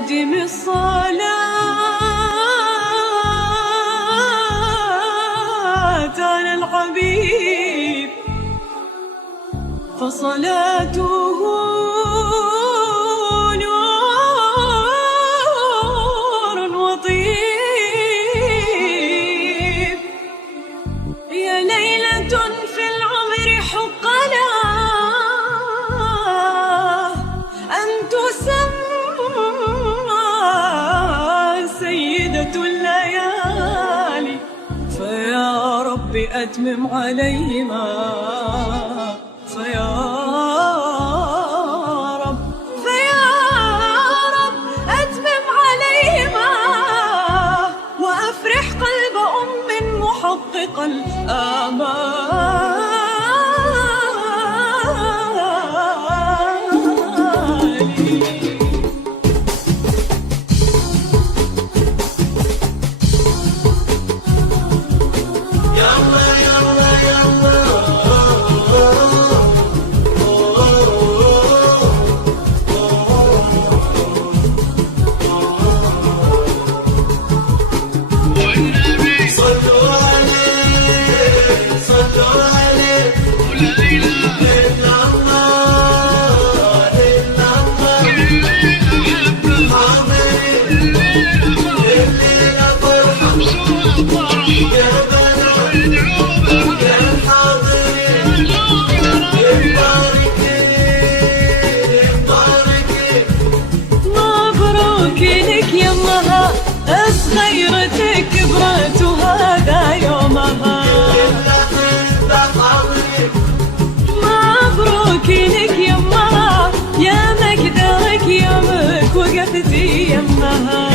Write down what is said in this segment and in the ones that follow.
أدم الصلاة على الحبيب فصلاته نور وطيب. يا ليلة في العمر حق له أن تسمى سيدة الليالي، فيا رب أتمم عليهما، فيا رب أتمم عليهما، وأفرح قلب أم محقق الآمال. صغيرتك كبرت وهذا يومها، مبروك لك يمها، يا مقدرك يومك وقفتي يمها.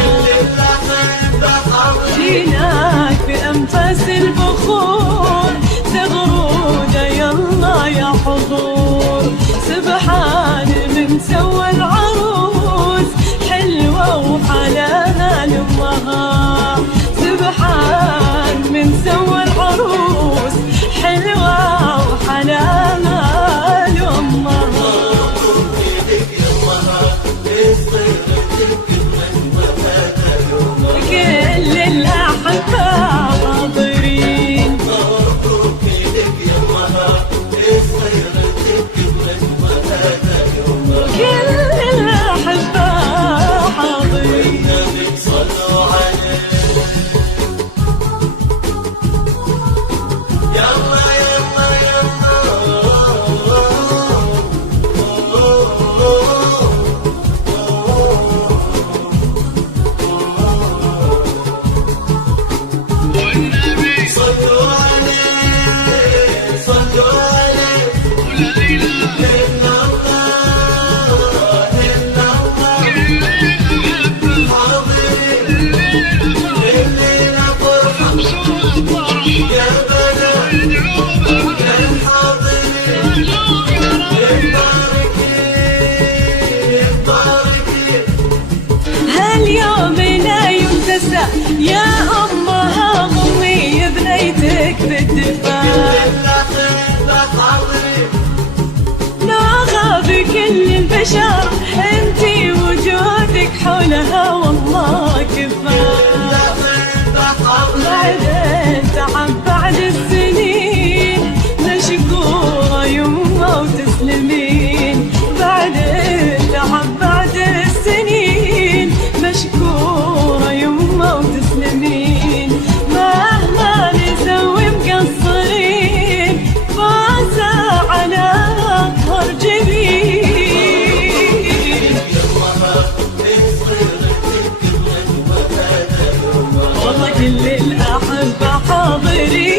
جيناك بأنفاس البخور تغرود يلا يا حضور، سبحان من سوى العروس حلوة وحلاها لأمها، سبحان من سوى العروس حلوة وحلاها لأمها. كل الأحبة حاضرين، مبروك لك يمها، صغيرتك كبرت وفاتها يومها. كل الأحبة حاضرين، صلوا عليه. يلا يلا يلا والنبي صلوا عليه، صلوا عليه. ولا إله إلا الله إلا الله. الليلة حاضرين، الليلة فرحة يا بلد الحاضرين. هاليوم لا ينتسى يا أمها، ضمي بنيتك بالدفاع، لا غاب كل البشر انتي وجودك حولها والله كفاية. بعدين تعب بعد السنين مشكورة يمه وتسلمين، بعدين تعب بعد السنين مشكورة يمه وتسلمين. مهما نسوي مقصرين فازة على أطهر جبين. والله كل الأحبة حاضرين.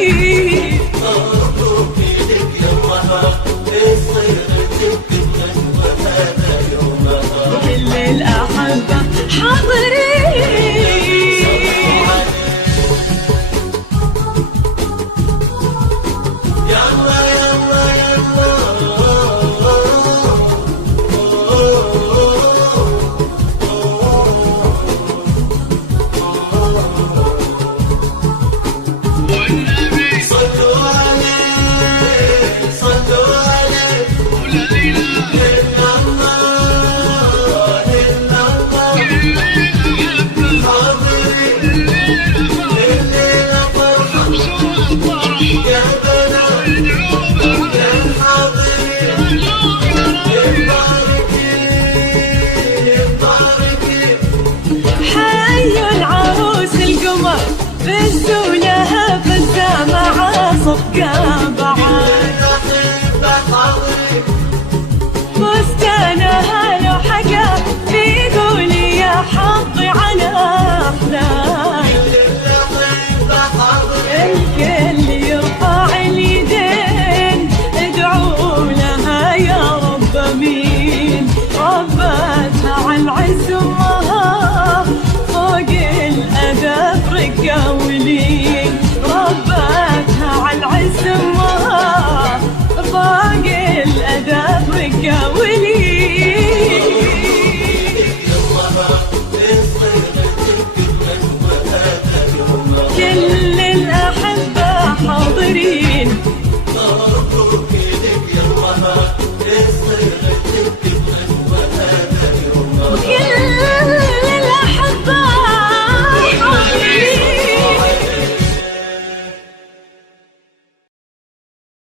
بعد بستانها لو حكى بيقول يا حظي عنها